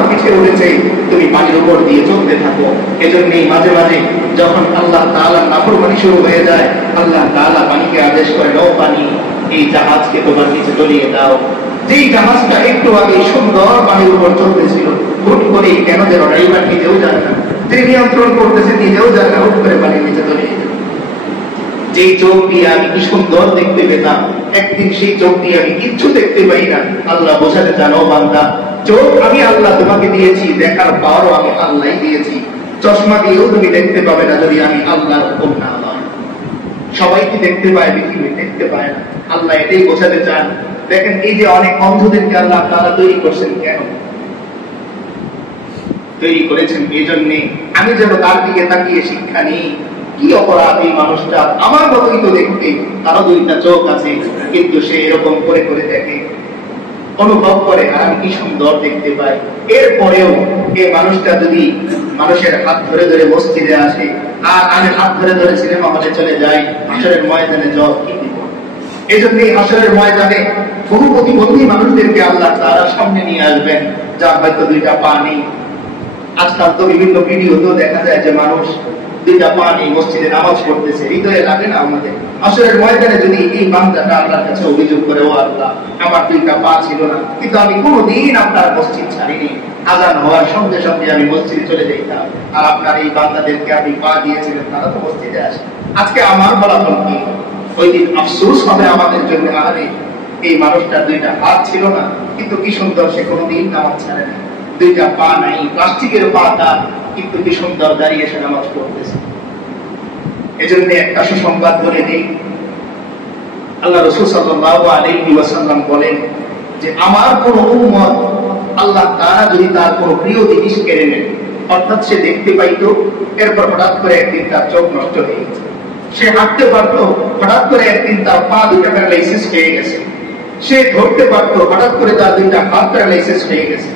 তোমার পিঠে উঠেছে, তুমি পানির উপর দিয়ে চলতে থাকো। এজন্যই মাঝে মাঝে যখন আল্লাহ তাআলার নাফরমানি শুরু হয়ে যায়, আল্লাহ তাআলা পানিকে আদেশ করেন, ও পানি, এই জাহাজকে তোমার নিচে তলিয়ে দাও। যেই জাহাজটা একটু আগে সুন্দর পানির উপর চলতেছিল, হুট করে কেন যেন ড্রাইভার নিজেও জানে না, যে নিয়ন্ত্রণ করতেছে নিজেও জানে না, হুট করে পানির নিচে তলিয়ে যায়। যেই চোখ দিয়ে আমি কি সুন্দর দেখতে পেতাম, একদিন সেই চোখ দিয়ে আমি কিচ্ছু দেখতে পাই না। আল্লাহ বোঝাতে চান, ও বান্দা, চোখ আমি আল্লাহ তোমাকে দিয়েছি, দেখার পাওয়ারও আমি আল্লাহই দিয়েছি। চশমা দিয়েও তুমি দেখতে পাবে না যদি আমি আল্লাহর হুকুম না হয়। সবাই কি দেখতে পায়? পৃথিবী দেখতে পায় না। আল্লাহ এটাই বোঝাতে চান। দেখেন, এই যে অনেক অন্ধদেরকে আল্লাহ তাআলা তৈরি করছেন, কেন তৈরি করেছেন? এই জন্যে আমি যেন তার দিকে তাকিয়ে শিক্ষা নিই। কি অপরাধ এই মানুষটা, আমার মতোই তো দেখতে, তারও দুইটা চোখ আছে, কিন্তু সে এরকম করে করে দেখে, অনুভব করে, আর আমি কি সুন্দর দেখতে পাই। এরপরেও এই মানুষটা যদি মানুষের হাত ধরে ধরে মসজিদে আসে, আর আমি হাত ধরে ধরে সিনেমা হলে চলে যাই, হাসরের ময়দানে জব কি দিব? এই জন্য হাসরের ময়দানে বহু প্রতিবন্ধী মানুষদেরকে আল্লাহ তাআলা সামনে নিয়ে আসবেন, যার হয়তো দুইটা পা নেই। আজকাল তো বিভিন্ন ভিডিওতেও দেখা যায় যে মানুষ দুইটা পা নেই, মসজিদে নামাজ পড়তেছে। হৃদয়ে লাগে না আমাদের? হাসরের ময়দানে যদি এই বান্দাটা আল্লাহর কাছে অভিযোগ করে, ও আল্লাহ, আমার দুইটা পা ছিল না, কিন্তু আমি কোনোদিন আপনার মসজিদ ছাড়িনি, আযান হওয়ার সঙ্গে সঙ্গে আমি মসজিদে চলে যাইতাম, আর আপনার এই বান্দাদেরকে আপনি পা দিয়েছিলেন, তারা তো মসজিদে আসে। আজকে আমার ফলাফল কি? ওই দিন আফসোস হবে আমাদের জন্য, আরে এই মানুষটার দুইটা হাত ছিল না, কিন্তু কি সুন্দর সে কোনোদিন নামাজ ছাড়ে না, দুইটা পা নাই, প্লাস্টিকের পা তার, কিন্তু কি সুন্দর দাঁড়িয়ে সে নামাজ পড়তেছে। এজন্য একটা সুসংবাদ বলে নেই, আল্লাহ রাসূল সাল্লাল্লাহু আলাইহি ওয়াসাল্লাম বলেন যে আমার কোন উম্মত আল্লাহ তাআলা যদি তার কোন প্রিয় জিনিস কেড়ে নেন, অর্থাৎ সে দেখতে পাইতো, এরপর হঠাৎ করে একদিন তার চোখ নষ্ট হয়ে গেছে, সে হাঁটতে পারতো, হঠাৎ করে একদিন তার পা দুইটা প্যারালাইসিস হয়ে গেছে, সে ধরতে পারতো, হঠাৎ করে তার দুইটা হাত প্যারালাইসিস হয়ে গেছে,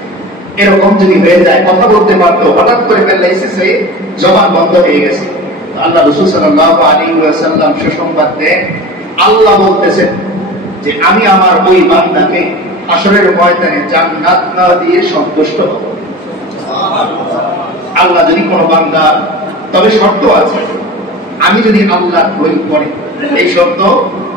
এরকম যদি হয়ে যায়, কথা বলতে পারতো, হঠাৎ করে প্যারালাইসিস হয়ে জবান বন্ধ হয়ে গেছে, আল্লাহ রাসূল সাল্লাল্লাহু আলাইহি ওয়াসাল্লাম সুসংবাদ দেন, আল্লাহ বলতেছেন যে আমি আমার ওই বান্দাকে হাসরের ময়দানে জান্নাত না দিয়ে সন্তুষ্ট হব। আল্লাহ যদি কোন বান্দা, তবে শর্ত আছে, আমি যদি আল্লাহর ভয় করি, এই শর্ত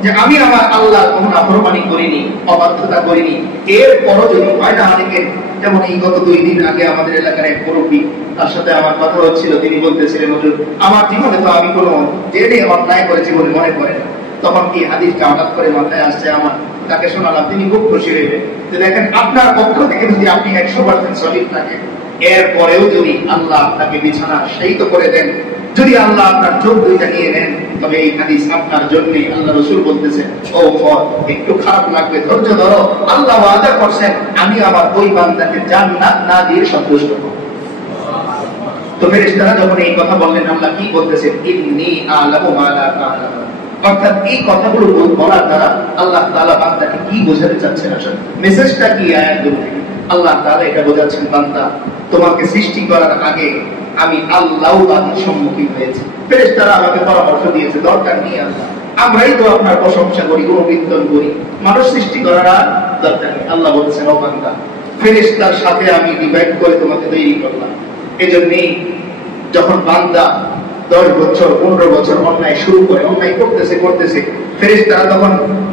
যে আমি আমার আল্লাহর কোন নাফরমানি করিনি, অবাধ্যতা করিনি, এরপরও যদি হয় না, অনেকে যেমন এই গত 2 দিন আগে আমাদের এলাকার এক মুরব্বী, তার সাথে আমার কথা হচ্ছিল, তিনি বলতেছিলেন, হুজুর, আমার জীবনে তো আমি কোনো জেনে অন্যায় করেছি বলে মনে করে না। তখন কি হাদিসটা হঠাৎ করে মাথায় আসছে আমার, তাকে শোনালাম, তিনি খুব খুশি হইলেন যে দেখেন, আপনার পক্ষ থেকে যদি আপনি 100% সলিড থাকেন, এরপরেও যদি আল্লাহ আপনাকে বিছানা সেই তো করে দেন, যদি আল্লাহ আপনার চোখ দুইটা নিয়ে নেন, তবে এই হাদিস আপনার জন্য। আল্লাহ রাসূল বলতেছেন, ও ফর, একটু খারাপ লাগবে, ধৈর্য ধরো, আল্লাহ ওয়াদা করছেন আমি আমার ওই বান্দাকে জান্নাত না দিয়ে সন্তুষ্ট হব। তো ফেরেশতারা যখন এই কথা বললেন, আল্লাহ কি বলতেছেন? ইন্নী আ'লামু মা লা তা'লামুন। অর্থাৎ এই কথাগুলো বলার দ্বারা আল্লাহ তাআলা বান্দাকে কি বোঝাতে চাচ্ছেন, আসলে মেসেজটা কি আয়াতগুলো থেকে? আল্লাহ তাআলা এটা বোঝাচ্ছেন, বান্দা, তোমাকে সৃষ্টি করার আগে আমি আল্লাহও তাদের সম্মুখীন হয়েছি, ফেরেশতারা আমাকে পরামর্শ দিয়েছে, দরকার নেই আল্লাহ, আমরাই তো আপনার প্রশংসা করি, গুণকীর্তন করি, মানুষ সৃষ্টি করার আর দরকার নেই। আল্লাহ বলছেন, ও বান্দা, ফেরেশতার সাথে আমি ডিভাইড করে তোমাকে তৈরি করলাম। এজন্যই যখন বান্দা 10 বছর 15 বছর অন্যায় শুরু করে, অন্যায় করতেছে, ফেরেশতারা তখন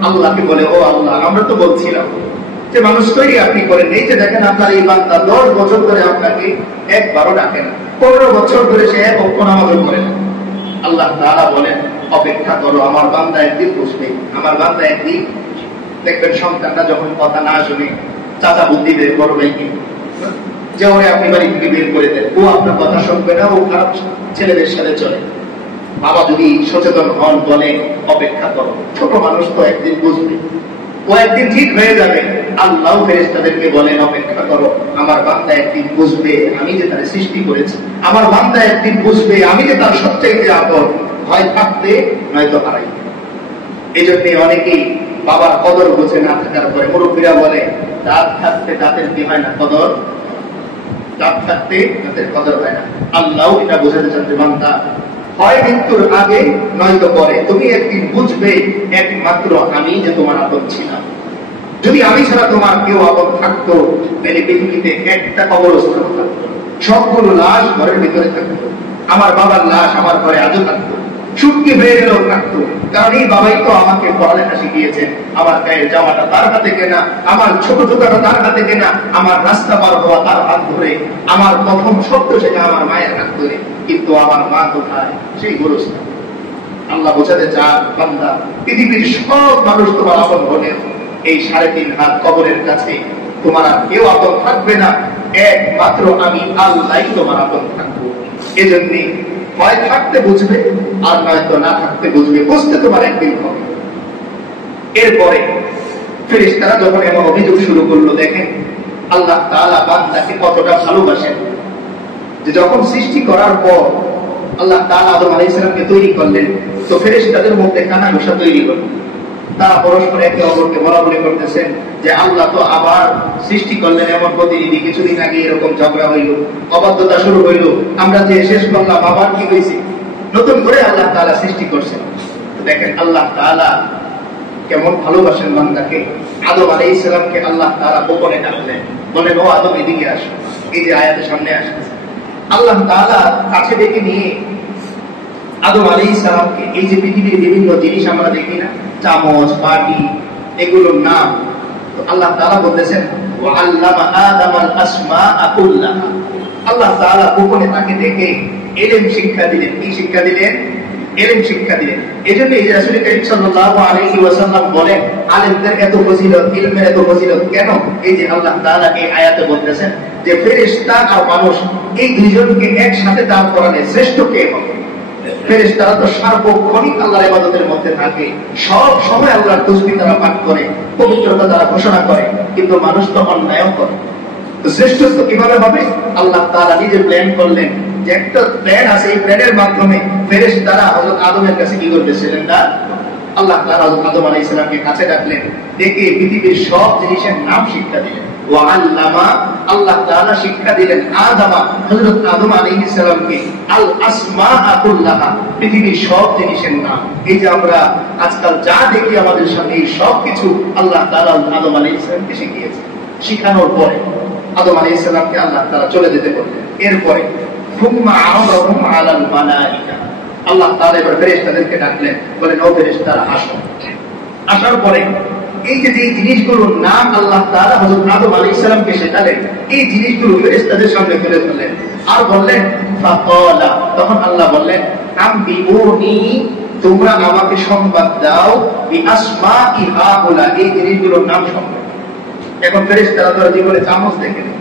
আল্লাহকে বলে, ও আল্লাহ, আমরা তো বলছিলাম যে মানুষ তৈরি আপনি করেন, এই যে দেখেন আপনার এই বান্দা 10 বছর ধরে আপনাকে একবারও ডাকে না, 15 বছর ধরে সে এক ওয়াক্ত নামাজও করে না। আল্লাহ তাআলা বলেন, অপেক্ষা করো, আমার বান্দা একদিন বুঝবে, আমার বান্দা একদিন দেখবেন সন্তানরা যখন কথা না শুনে, চাচা বুদ্ধি দেয় বড় ভাইকে যে ওরে আপনি বাড়ি থেকে বের করে দেন, ও আপনার কথা শুনবে না, ও খারাপ ছেলেদের সাথে চলে। বাবা যদি সচেতন হন, বলে অপেক্ষা করো, ছোট মানুষ তো একদিন বুঝবে, ও একদিন ঠিক হয়ে যাবে। আল্লাহ ফেরেশতাদেরকে বলেন, অপেক্ষা করো, আমার বান্দা একদিন বুঝবে আমি যে তার সৃষ্টি করেছি, আমার বান্দা একদিন বুঝবে আমি যে তার সবচাইতে আপন, হয় থাকতে নয়তো হারাইতে। এই জন্য অনেকেই বাবার কদর বুঝে না থাকার পরে, মুরব্বীরা বলে, দাঁত থাকতে দাঁতের কি হয় না কদর, দাঁত থাকতে দাঁতের কদর হয় না। আল্লাহ এটা বোঝাতে চান যে বান্দা, হয় মৃত্যুর আগে নয়তো পরে তুমি একদিন বুঝবে একমাত্র আমি যে তোমার আপন ছিলাম। যদি আমি ছাড়া তোমার কেউ আপন থাকতো তাহলে পৃথিবীতে একটা কবরস্থান থাকতো, সবগুলো লাশ ঘরের ভিতরে থাকতো, আমার বাবার লাশ আমার ঘরে আজও থাকতো, সুটকি হয়ে গেলেও থাকতো। কারণ এই বাবাই তো আমাকে পড়ালেখা শিখিয়েছেন, আমার গায়ের জামাটা তার হাতে কেনা, আমার ছোট জুতাটা তার হাতে কেনা, আমার রাস্তা পার হওয়া তার হাত ধরে, আমার প্রথম শব্দ শেখা আমার মায়ের হাত ধরে। কিন্তু আমার মা কোথায়? সেই গোরস্থান। আল্লাহ বোঝাতে চান, বান্দা, পৃথিবীর সব মানুষ তোমার আপন হলেও এই 3.5 হাত কবরের কাছে তোমার আর কেউ আপন থাকবে না, একমাত্র আমি আল্লাহই তোমার আপন থাকবো। এজন্য হয় থাকতে বুঝবে, আর নয়তো না থাকতে বুঝবে, বুঝতে তোমার একদিন হবে। এরপরে ফেরেশতারা যখন এমন অভিযোগ শুরু করলো, দেখেন আল্লাহ তাআলা বান্দাকে কতটা ভালোবাসেন, যে যখন সৃষ্টি করার পর আল্লাহ তাআলা আদম আলাইহিস সালামকে তৈরি করলেন, তো ফেরেশতাদের মধ্যে কানাঘুষা তৈরি হলো। তারা পরস্পর একে অপরকে বলাবলি করতেছেন যে আল্লাহ তো আবার সৃষ্টি করলেন এমন প্রতিনিধি, কিছুদিন আগে এরকম ঝগড়া হইল, অবাধ্যতা শুরু হইল, আমরা যে শেষ করলাম আবার কি হয়েছে? নতুন করে আল্লাহ তাআলা সৃষ্টি করছেন। দেখেন আল্লাহ তাআলা কেমন ভালোবাসেন বান্দাকে। আদম আলাইহিস সালামকে আল্লাহ তাআলা গোপনে ডাকলেন, বলেন ও আদম এদিকে আসো। এই যে আয়াতের সামনে আসতেছে, আল্লাহ তাআলা কাছে ডেকে নিয়ে আদম আলাইহিস সালামকে, এই যে পৃথিবীর বিভিন্ন জিনিস আমরা দেখি না, চামচ, বাটি, এগুলোর নাম, তো আল্লাহ তাআলা বলতেছেন ওয়া আল্লামা আদামাল আসমাআ কুল্লাহা। আল্লাহ তাআলা গোপনে তাকে ডেকে ইলম শিক্ষা দিলেন। কি শিক্ষা দিলেন? ইলম শিক্ষা দিলেন। এজন্য এই যে রাসূল করিম সাল্লাল্লাহু আলাইহি ওয়াসাল্লাম বলেন আলেমদের এত ফজিলত, ইলমের এত ফজিলত কেন? এই যে আল্লাহ তাআলা এই আয়াতে বলতেছেন যে ফেরেশতা আর মানুষ এই দুইজনকে একসাথে দাঁড় করালে শ্রেষ্ঠ কে হবে? ফেরেশতারা তো সার্বক্ষণিক আল্লাহর ইবাদতের মধ্যে থাকে, সব সময় আল্লাহর তাসবিহ তারা পাঠ করে, পবিত্রতা তারা ঘোষণা করে, কিন্তু মানুষ তো অন্যায় করে। তো শ্রেষ্ঠত্ব কিভাবে হবে? আল্লাহ তাআলা নিজে প্ল্যান করলেন যে একটা প্ল্যান আছে, এই প্ল্যানের মাধ্যমে ফেরেশতারা হযরত আদমের কাছে কি করবে? সিলিন্ডার। আল্লাহ তাআলা হযরত আদম আলাইহিস সালামকে কাছে ডাকলেন, ডেকে পৃথিবীর সব জিনিসের নাম শিক্ষা দিলেন। ওয়া আল্লামা, আল্লাহ তাআলা শিক্ষা দিলেন আদমা, হযরত আদম আলাইহিস সালামকে আল আসমাআ কুল্লাহা, পৃথিবীর সব জিনিসের নাম। এই যে আমরা আজকাল যা দেখি আমাদের সামনে, এই সব কিছু আল্লাহ তাআলা আদম আলাইহিস সালামকে শিখিয়েছে। শিখানোর পরে আদম আলাইহিস সালামকে আল্লাহ তাআলা চলে যেতে বললেন। এরপরে সুম্মা আরাদাহুম আলাল মালাইকা, আল্লাহ তাআলা এবার ফেরেশতাদেরকে ডাকলেন, বলেন ও ফেরেশতারা আসো। আসার পরে এই যে জিনিসগুলোর নাম আল্লাহ তাআলা হযরত আদম আলাইহিস সালামকে শেখালেন, এই জিনিসগুলো ফেরেশতাদের সামনে তুলে ধরলেন আর বললেন ফাকালা, তখন আল্লাহ বললেন আম্বিউনি, তোমরা আমাকে সংবাদ দাও বিআসমাই হাউলা, এই জিনিসগুলোর নাম সংবাদ। এখন ফেরেশতারা তো জীবনে চামচ দেখে নেই,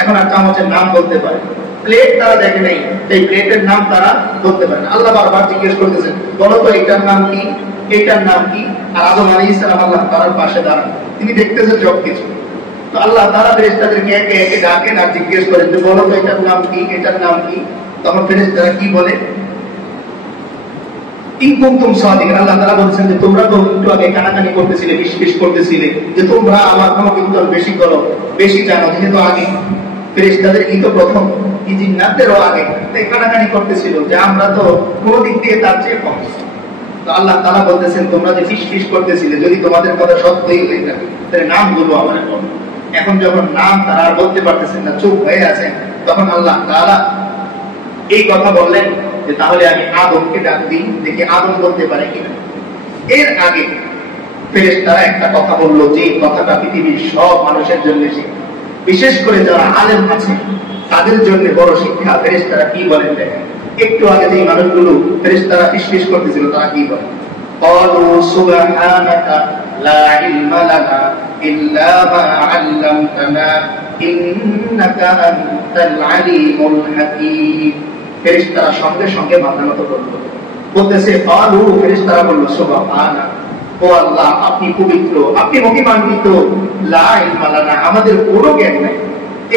এখন আর চামচের নাম বলতে পারে, প্লেট তারা দেখে নেই, এই প্লেটের নাম তারা বলতে পারে না। আল্লাহ বারবার জিজ্ঞেস করতেছেন, বলো তো এটার নাম কি, এটার নাম কি? আর আদম আলাইহিস সালাম আল্লাহ তাআলার পাশে দাঁড়ান, তিনি দেখতেছেন সব কিছু। তো আল্লাহ তাআলা ফেরেশতাদেরকে একে একে ডাকেন আর জিজ্ঞেস করেন যে বলো তো এটার নাম কি, এটার নাম কি? তখন ফেরেশতারা কি বলে? ইন কুনতুম সাদিকিন, আল্লাহ তাআলা বলেছেন যে তোমরা তো একটু আগে কানাকানি করতেছিলে, ফিসফিস করতেছিলে যে তোমরা আমার নামে কিন্তু বেশি করো, বেশি জানো, যেহেতু আগে ফেরেশতাদের কি তো প্রথম, কি জিন্নাতদেরও আগে তাই কানাকানি করতেছিল যে আমরা তো কোন দিক দিয়ে তার চেয়ে কম। তো আল্লাহ তাআলা বলতেছেন তোমরা যে ফিসফিস করতেছিলে, যদি তোমাদের কথা সত্যই হয়ে থাকে তাহলে নামগুলো আমার এখন। এখন যখন নাম তারা আর বলতে পারতেছেন না, চুপ হয়ে আছেন, তখন আল্লাহ তাআলা এই কথা বললেন যে তাহলে আমি আদমকে ডাক দিই, দেখি আদম বলতে পারে কিনা। এর আগে ফেরেশতারা একটা কথা বললো, যে কথাটা পৃথিবীর সব মানুষের জন্য শিক্ষা, বিশেষ করে যারা আলেম আছে তাদের জন্য বড় শিক্ষা। ফেরেশতারা কি বলেন দেখেন, একটু আগে যে মানুষগুলো ফেরেশতারা ফিসফিস করতেছিল তারা কি বলে? ক্বালু সুবহানাকা লা ইলমা লানা ইল্লা মা আল্লামতানা ইন্নাকা আনতাল আলিমুল হাকীম। ফেরেশতারা সঙ্গে সঙ্গে মাথা নত করলো, বলতেছে ক্বালু, ফেরেশতারা বলল সুবহানাকা, ও আল্লাহ আপনি পবিত্র, আপনি মহিমান্বিত, লা ইলমা লানা, আমাদের কোনো জ্ঞান নাই।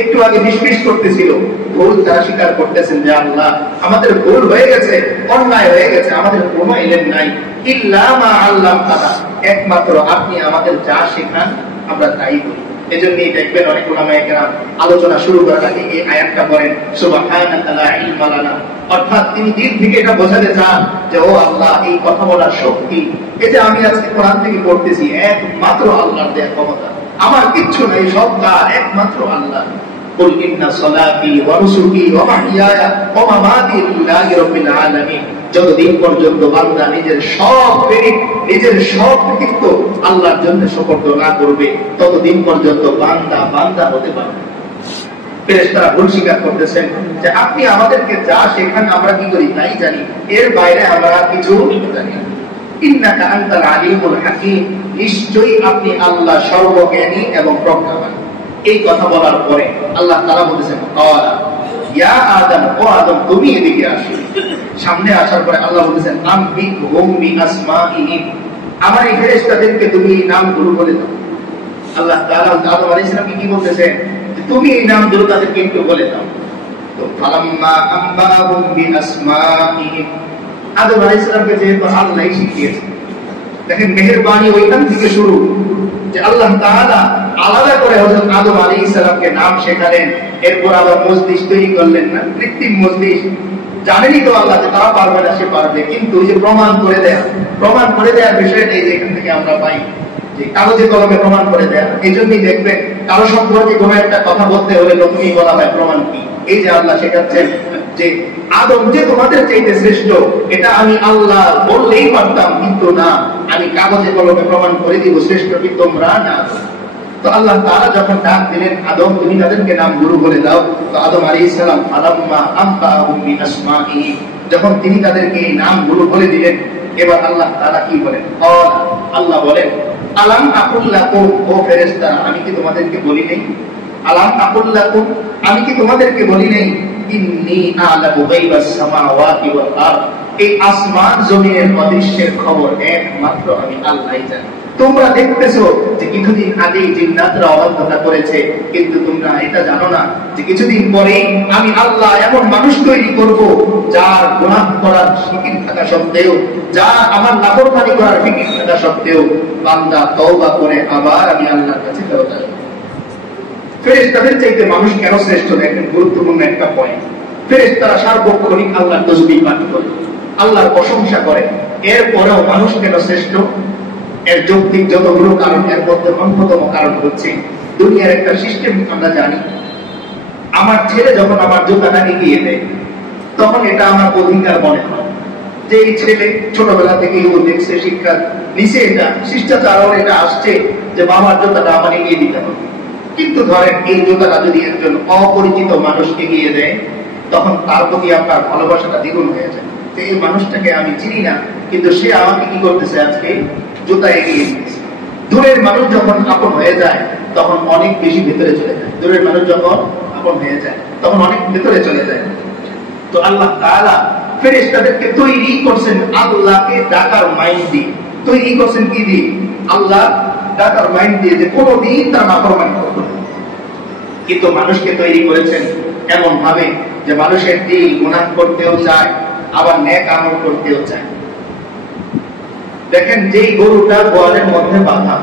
একটু আগে ফিসফিস করতেছিল, ভুল তারা স্বীকার করতেছেন যে আল্লাহ আমাদের ভুল হয়ে গেছে, অন্যায় হয়ে গেছে, আমাদের কোনো ইলম নাই, ইল্লা মা আল্লামতানা, একমাত্র আপনি আমাদের যা শেখান আমরা তাই বলি। এজন্যই দেখবেন অনেক উলামায়ে কেরাম আলোচনা শুরু করার আগে এই আয়াতটা পড়েন সুবহানাকা লা ইলমা লানা, অর্থাৎ তিনি দিল থেকে এটা বোঝাতে চান যে ও আল্লাহ, এই কথা বলার শক্তি, এই যে আমি আজকে কোরআন থেকে পড়তেছি, একমাত্র আল্লাহর দেয়া ক্ষমতা, আমার কিচ্ছু নাই, সব তার, একমাত্র আল্লাহ। কুল ইন্না সলাতি ওয়া নুসুকি ওয়া মাহইয়ায়া ওয়া মামাতি লিল্লাহি রাব্বিল আলামিন, যতদিন পর্যন্ত বান্দা নিজের সব ক্রেডিট, নিজের সব কৃতিত্ব আল্লাহর জন্য সুপর্দ না করবে, ততদিন পর্যন্ত বান্দা বান্দা হতে পারবে। ফেরেশতারা ভুল স্বীকার করতেছেন যে আপনি আমাদেরকে যা শেখান আমরা কি করি তাই জানি, এর বাইরে আমরা কিছু জানি না। ইন্নাকা আনতাল আলিমুল হাকিম, নিশ্চয়ই আপনি আল্লাহ সর্বজ্ঞানী এবং প্রজ্ঞাবান। এই কথা বলার পরে আল্লাহ তাআলা বলেছেন ক্বালা ইয়া আদম, ও আদম তুমি এদিকে আসো। সামনে আসার পরে আল্লাহ বলেছেন আম্বিহুম বিআসমাইহিম, আমার এই ফেরেশতাদেরকে তুমি নামগুলো বলে দাও। আল্লাহ তাআলা আদম আলাইহিস সালামকে কি বলতেছেন, তুমি এই নামগুলো তাদেরকে একটু বলে দাও। তো ফালাম্মা আম্বাহুম বিআসমাইহিম, আদম আলাইহিস সালামকে যেহেতু আল্লাহ শিখিয়েছে, দেখেন মেহেরবানি ওইখান থেকে শুরু যে আল্লাহ তাআলা আলাদা করে হযরত আদম আলাইহিস সালামকে নাম শেখালেন, এরপর আবার মজলিস তৈরি করলেন না, কৃত্রিম মজলিস। জানেনই তো আল্লাহ যে তারা পারবে না, সে পারবে, কিন্তু ওই যে প্রমাণ করে দেওয়ার বিষয়টাই যে এখান থেকে আমরা পাই যে কাগজে কলমে প্রমাণ করে দেয়া। এই জন্যই দেখবেন কারো সম্পর্কে কোনো একটা কথা বলতে হলে প্রথমেই বলা হয় প্রমাণ কি। এই যে আল্লাহ শেখাচ্ছেন যে আদম যে তোমাদের চাইতে শ্রেষ্ঠ, এটা আমি আল্লাহ বললেই পারতাম, কিন্তু না, আমি কাগজে কলমে প্রমাণ করে দিব শ্রেষ্ঠ কি তোমরা না। তো আল্লাহ তাআলা যখন ডাক দিলেন আদম তুমি তাদেরকে নাম গুরু বলে দাও, তো আদম আলাইহিস সালাম ফালাম্মা আম্বাহুম বিআসমাইহিম, যখন তিনি তাদেরকে এই নাম গুরু বলে দিলেন, এবার আল্লাহ তাআলা কি বলেন, আল্লাহ বলেন আলাম আকুল লাকুম, ও ফেরেশতারা আমি কি তোমাদেরকে বলি নাই, আলাম আকুল লাকুম আমি কি তোমাদেরকে বলি নাই, ইন্নী আ'লামু গায়বাস সামাওয়াতি ওয়াল আরদ, এই আসমান জমিনের অদৃশ্যের খবর একমাত্র আমি আল্লাহই জানি। তোমরা দেখতেছো যে কিছুদিন আগেই জিন্নাতরা অবাধ্যতা করেছে, কিন্তু তোমরা এটা জানো না যে কিছুদিন পরে আমি আল্লাহ এমন মানুষ তৈরি করব যার গুনাহ করার ফিকির থাকা সত্ত্বেও, যার আমার নাফরমানি করার ফিকির থাকা সত্ত্বেও বান্দা তওবা করে আবার আমি আল্লাহর কাছে ফেরত আসবো। ফেরেশতাদের চাইতে মানুষ কেন শ্রেষ্ঠ, দেখেন গুরুত্বপূর্ণ একটা পয়েন্ট। ফেরেশতারা সার্বক্ষণিক আল্লাহর তাসবিহ পাঠ করে, আল্লাহর প্রশংসা করে, এরপরেও মানুষ কেন শ্রেষ্ঠ? এর যৌক্তিক যতগুলো কারণ, এর মধ্যে অন্যতম কারণ হচ্ছে দুনিয়ার একটা সিস্টেম আমরা জানি। আমার ছেলে যখন আমার জুতাটা এগিয়ে দেয়, তখন এটা আমার অধিকার মনে হয় যে এই ছেলে ছোটবেলা থেকে ও দেখছে, শিক্ষা নিচে, এটা শিষ্টাচারও এটা আসছে যে বাবার জুতাটা আমার এগিয়ে দিতে হবে। কিন্তু ধরেন এই জুতাটা যদি একজন অপরিচিত মানুষ এগিয়ে দেয়, তখন তার প্রতি আপনার ভালোবাসাটা দ্বিগুণ হয়ে যায়। তো এই মানুষটাকে আমি চিনি না, কিন্তু সে আমাকে কি করতেছে, আজকে জুতা এগিয়ে দিয়েছে। দূরের মানুষ যখন আপন হয়ে যায় তখন অনেক বেশি ভেতরে চলে যায়, দূরের মানুষ যখন আপন হয়ে যায় তখন অনেক ভেতরে চলে যায়। তো আল্লাহ তাআলা ফেরেশতাদেরকে তৈরি করছেন আল্লাহকে ডাকার মাইন্ড দিয়ে, তৈরি করছেন কি দিয়ে, আল্লাহ ডাকার মাইন্ড দিয়ে, যে কোনোদিন তার নাফরমানি করবে না। কিন্তু মানুষকে তৈরি করেছেন এমন ভাবে যে মানুষের দিল গুনাহ করতেও চায়, আবার নেক আমল করতেও চায়। দেখেন যেই গরুটা গোয়ালের মধ্যে বাঁধা,